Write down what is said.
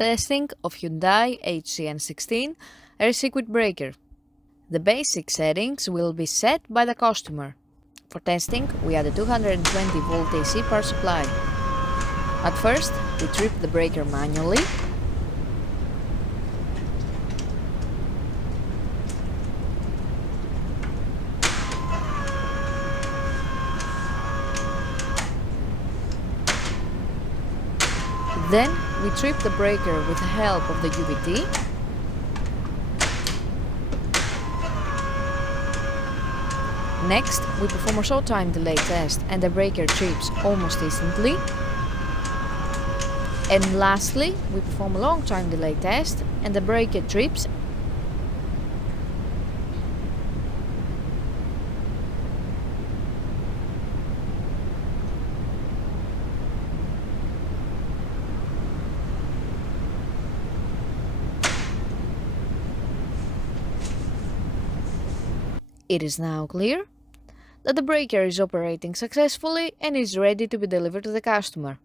testing of Hyundai HGN16 air circuit breaker. The basic settings will be set by the customer. For testing, we add a 220 volt AC power supply. At first, we trip the breaker manually. Then we trip the breaker with the help of the UVT. Next, we perform a short time delay test and the breaker trips almost instantly. And lastly, we perform a long time delay test and the breaker trips. It is now clear that the breaker is operating successfully and is ready to be delivered to the customer.